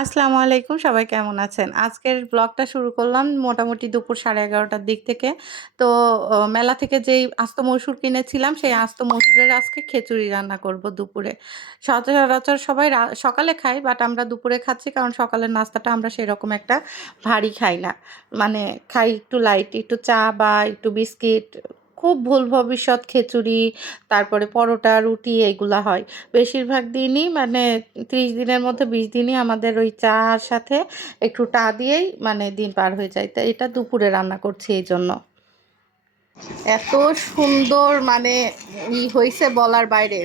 আসসালামু আলাইকুম, সবাই কেমন আছেন? আজকের ব্লগটা শুরু করলাম মোটামুটি দুপুর 11:30টার দিক থেকে। তো মেলা থেকে যেই আস্ত মসুর কিনেছিলাম, সেই আস্ত মসুরের আজকে খিচুড়ি রান্না করব দুপুরে। সচরাচর সবাই সকালে খাই, বাট আমরা দুপুরে খাচ্ছি কারণ সকালের নাস্তাটা আমরা সেরকম একটা ভারী খাই না। মানে খাই একটু লাইট, একটু চা বা একটু বিস্কিট। খুব ভুল ভবিষ্যৎ খিচুড়ি, তারপরে পরোটা, রুটি এগুলা হয়। বেশিরভাগ দিনই মানে 30 দিনের মধ্যে 20 দিনই আমাদের ওই চার সাথে একটু টা দিয়েই মানে দিন পার হয়ে যায়। তো এটা দুপুরে রান্না করছি এই জন্য। এত সুন্দর মানে হয়েছে বলার বাইরে,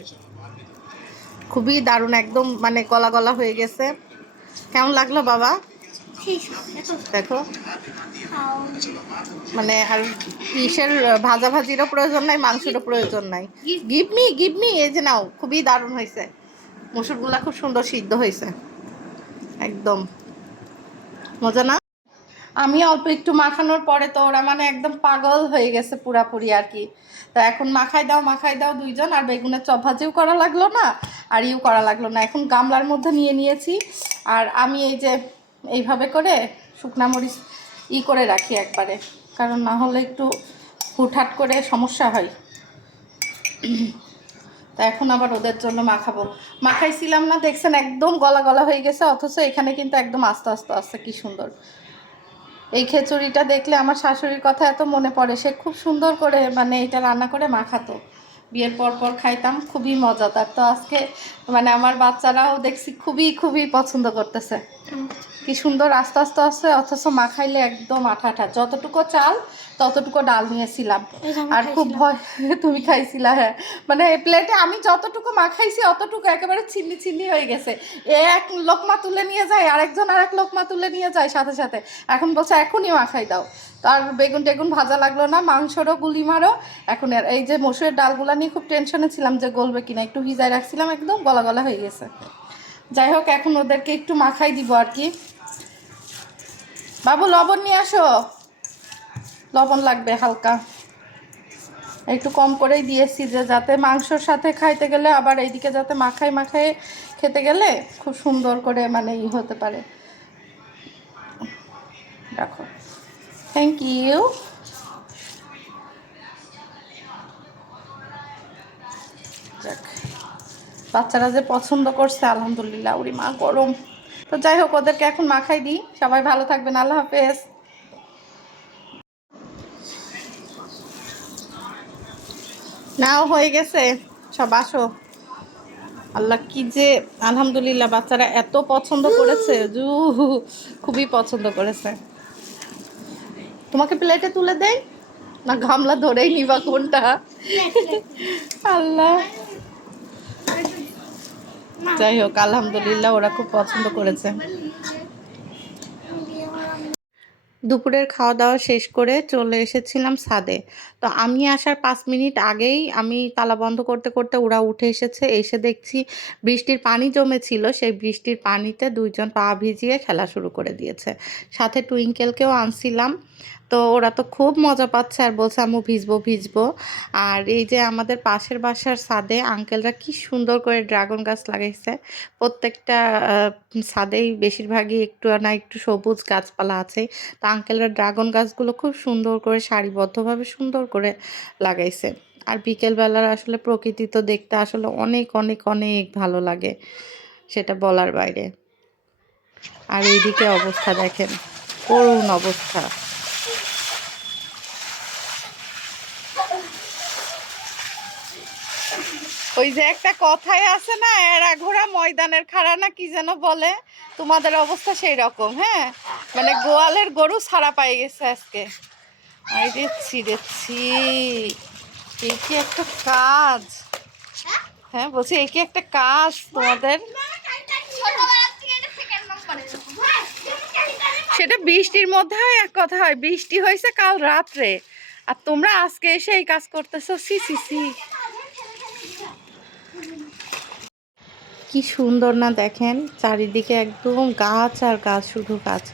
খুবই দারুণ, একদম মানে গলা গলা হয়ে গেছে। কেমন লাগলো বাবা? দেখো, মানে আর ইসের ভাজাভাজিরও প্রয়োজন নাই, মাংসেরও প্রয়োজন নাই। গিভ মি, এই যে নাও, খুবই দারুণ হয়েছে। মসুরগুলা খুব সুন্দর সিদ্ধ হয়েছে, একদম মজা না? আমি অল্প একটু মাখানোর পরে তো ওরা মানে একদম পাগল হয়ে গেছে পুরাপুরি আর কি। তো এখন মাখাই দাও দুইজন, আর বেগুনের চপ ভাজিও করা লাগলো না, আর ইউ করা লাগলো না। এখন গামলার মধ্যে নিয়ে নিয়েছি, আর আমি এই যে এইভাবে করে শুকনা মরিচ করে রাখি একবারে, কারণ না হলে একটু হুটহাট করে সমস্যা হয়। তা এখন আবার ওদের জন্য মাখাবো। মাখাইছিলাম না, দেখছেন একদম গলা গলা হয়ে গেছে, অথচ এখানে কিন্তু একদম আস্তে আস্তে আস্তে কি সুন্দর। এই খিচুড়িটা দেখলে আমার শাশুড়ির কথা এত মনে পড়ে। সে খুব সুন্দর করে মানে এটা রান্না করে মাখাতো, বিয়ের পর পর খাইতাম, খুবই মজাদার। তো আজকে মানে আমার বাচ্চারাও দেখছি খুবই খুবই পছন্দ করতেছে। কি সুন্দর আস্তে আস্তে আস্তে, অথচ মাখাইলে একদম আঠা আঠা। যতটুকু চাল ততটুকু ডাল নিয়েছিলাম, আর খুব ভয়। তুমি খাইছিলা? হ্যাঁ, মানে প্লেটে আমি যতটুকু মাখাইছি অতটুকু একেবারে ছিন্নি ছিন্নি হয়ে গেছে। এক লোকমা তুলে নিয়ে যায়, আরেকজন আরেক লোকমা তুলে নিয়ে যায় সাথে সাথে। এখন বলছে এখনই মাখাই দাও। তার বেগুন টেগুন ভাজা লাগলো না, মাংসরও গুলি মারো। এখন এই যে মসুরের ডালগুলা নিয়ে খুব টেনশনে ছিলাম যে গলবে কিনা, একটু ভিজায় রাখছিলাম, একদম গলা গলা হয়ে গেছে। যাই হোক, এখন ওদেরকে একটু মাখাই দিব আর কি। বাবু লবণ নিয়ে আসো, লবণ লাগবে হালকা, একটু কম করেই দিয়েছি, যে যাতে মাংসর সাথে খাইতে গেলে আবার এইদিকে যাতে মাখাই মাখাই খেতে গেলে খুব সুন্দর করে মানে হতে পারে। রাখো, থ্যাংক ইউ। যাক, বাচ্চারা যে পছন্দ করছে আলহামদুলিল্লাহ। ওরে মা গরম। তো যাই হোক, ওদেরকে এখন মাখাই দিই। সবাই ভালো থাকবেন, আল্লাহ হাফেজ। নাও হয়ে গেছে, সব আসো। আল্লাহ কি যে, আলহামদুলিল্লাহ বাচ্চারা এত পছন্দ করেছে, খুবই পছন্দ করেছে। তোমাকে প্লেটে তুলে দেই না গামলা ধরেই নিবা, কোনটা? আল্লাহ, যাই হোক আলহামদুলিল্লাহ ওরা খুব পছন্দ করেছে। দুপুরের খাওয়া দাওয়া শেষ করে চলে এসেছিলাম ছাদে। তো আমি আসার 5 মিনিট আগেই আমি তালা বন্ধ করতে করতে ওরা উঠে এসেছে। এসে দেখছি বৃষ্টির পানি জমেছিল, সেই বৃষ্টির পানিতে দুইজন পা ভিজিয়ে খেলা শুরু করে দিয়েছে। সাথে টুইঙ্কেলকেও আনছিলাম। তো ওরা তো খুব মজা পাচ্ছে আর বলছে আম্মু ভিজবো ভিজবো। আর এই যে আমাদের পাশের বাসার ছাদে আঙ্কেলরা কি সুন্দর করে ড্রাগন গাছ লাগাইছে। প্রত্যেকটা ছাদেই বেশিরভাগই একটু না একটু সবুজ গাছপালা আছে। তা আঙ্কেলরা ড্রাগন গাছগুলো খুব সুন্দর করে সারিবদ্ধভাবে সুন্দর করে লাগাইছে। আর বিকেলবেলার আসলে প্রকৃতি তো দেখতে আসলে অনেক অনেক অনেক ভালো লাগে, সেটা বলার বাইরে। আর এইদিকে অবস্থা দেখেন, করুণ অবস্থা। ওই যে একটা কথাই আছে না, এরা ঘোড়া ময়দানের খাড়া না কি যেন বলে, তোমাদের অবস্থা সেই রকম। হ্যাঁ, মানে গোয়ালের গরু ছাড়া পাই গেছে আজকে। আই দেখছি দেখছি, এই কি একটা কাজ। হ্যাঁ বলছি, এই কি একটা কাজ তোমাদের। সেটা বৃষ্টির মধ্যে হয় এক কথা, হয় বৃষ্টি হয়েছে কাল রাত্রে, আর তোমরা আজকে এসে এই কাজ করতেছো। সি সি সি। কি সুন্দর না দেখেন, চারিদিকে একদম গাছ আর গাছ, শুধু গাছ।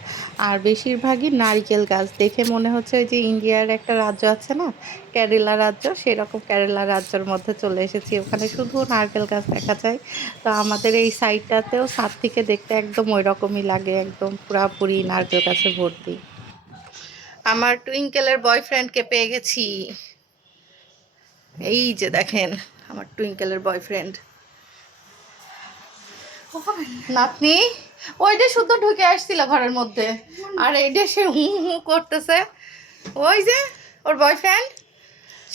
আর বেশিরভাগই নারকেল গাছ। দেখে মনে হচ্ছে ওই যে ইন্ডিয়ার একটা রাজ্য আছে না, কেরালা রাজ্য, সেরকম কেরালা রাজ্যের মধ্যে চলে এসেছি। ওখানে শুধু নারকেল গাছ দেখা যায়। তো আমাদের এই সাইডটাতেও ছাদ থেকে দেখতে একদম ওই রকমই লাগে, একদম পুরাপুরি নারকেল গাছে ভর্তি। আমার টুইঙ্কেলের বয়ফ্রেন্ডকে পেয়ে গেছি। এই যে দেখেন আমার টুইঙ্কেলের বয়ফ্রেন্ড। নাতনি ওইটা শুদ্ধ ঢুকে আসছিল ঘরের মধ্যে, আর এইটা সে হু হু করতেছে। ওই যে ওর বয়ফ্রেন্ড,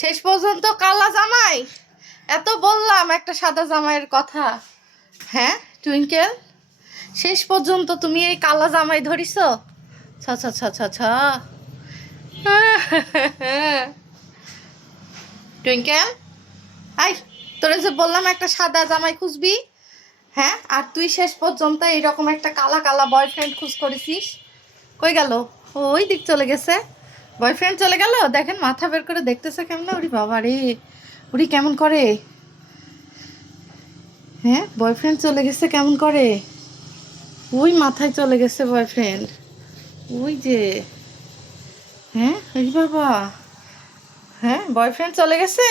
শেষ পর্যন্ত কালা জামাই। এত বললাম একটা সাদা জামাইয়ের কথা, হ্যাঁ টুইঙ্কেল, শেষ পর্যন্ত তুমি এই কালা জামাই ধরিস। ছা ছা ছা ছা ছা। টুইঙ্কেল আই, তোরে যে বললাম একটা সাদা জামাই খুঁজবি, হ্যাঁ, আর তুই শেষ পর্যন্ত এইরকম একটা কালা কালা বয়ফ্রেন্ড খুঁজ করেছিস। কই গেল? ওই দিক চলে গেছে, বয়ফ্রেন্ড চলে গেল। দেখেন মাথা বের করে দেখতেছে কেমন। ওরি বাবা রে, উড়ি কেমন করে, হ্যাঁ বয়ফ্রেন্ড চলে গেছে কেমন করে। ওই মাথায় চলে গেছে বয়ফ্রেন্ড, ওই যে, হ্যাঁ ওই বাবা, হ্যাঁ বয়ফ্রেন্ড চলে গেছে।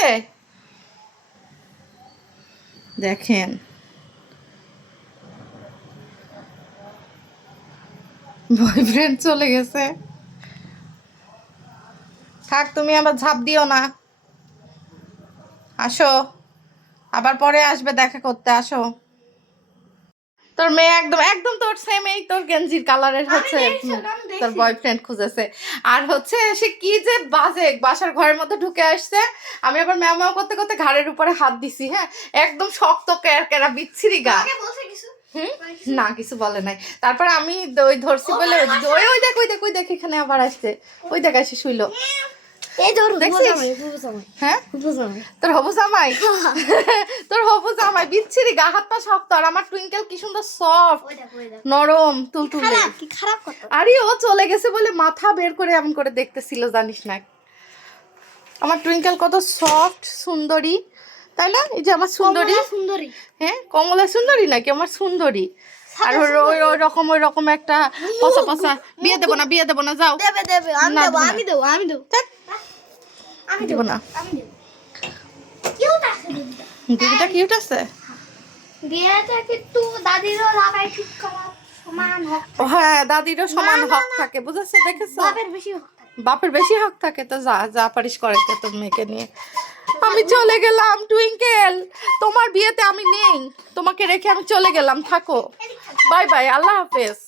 দেখেন বয়ফ্রেন্ড চলে গেছে। থাক, তুমি আবার ঝাঁপ দিও না, আসো আবার পরে আসবে দেখা করতে, আসো। তোর মেয়ে একদম একদম তোর সেম, এই তোর গেঞ্জির কালারের হচ্ছে তোর বয়ফ্রেন্ড খুঁজেছে। আর হচ্ছে সে কি যে বাজে, বাসার ঘরের মধ্যে ঢুকে আসছে। আমি আবার ম্যাও ম্যাও করতে করতে ঘাড়ের উপরে হাত দিছি, হ্যাঁ একদম শক্ত কেরা বিচ্ছিরি গা। না কিছু বলে নাই। তারপর আমি ওই ধরছি বলে ওই ওই দেখ ওই দেখ ওই দেখ এখানে আবার আসছে, ওই দেখ এসে শুইলো। হ্যাঁ তোর হবু জামাই, তোর হবু জামাই বিচ্ছিরি, গা হাত পা শক্ত। আর আমার টুইঙ্কেল কি সুন্দর সফট নরম তুলতুলে। আরে ও চলে গেছে বলে মাথা বের করে এমন করে দেখতেছিল, জানিস না আমার টুইঙ্কেল কত সফট সুন্দরী, তাই না? এই যে আমার সুন্দরী, হ্যাঁ কমলা সুন্দরী নাকি আমার সুন্দরী। আর ওই রকম একটা পচা পচা। বিয়ে দেবো না, বিয়ে দেবো না, যাও। আমি দেবো না। দিদিটা কিউট আছে। হ্যাঁ দাদিরও সমান হক থাকে, বুঝেছো? দেখেছো বাপের বেশি হক থাকে। তো যা যা পারিস করে তোর মেয়েকে নিয়ে। আমি চলে গেলাম টুইঙ্কেল, তোমার বিয়েতে আমি নেই, তোমাকে রেখে আমি চলে গেলাম। থাকো, বাই বাই, আল্লাহ হাফেজ।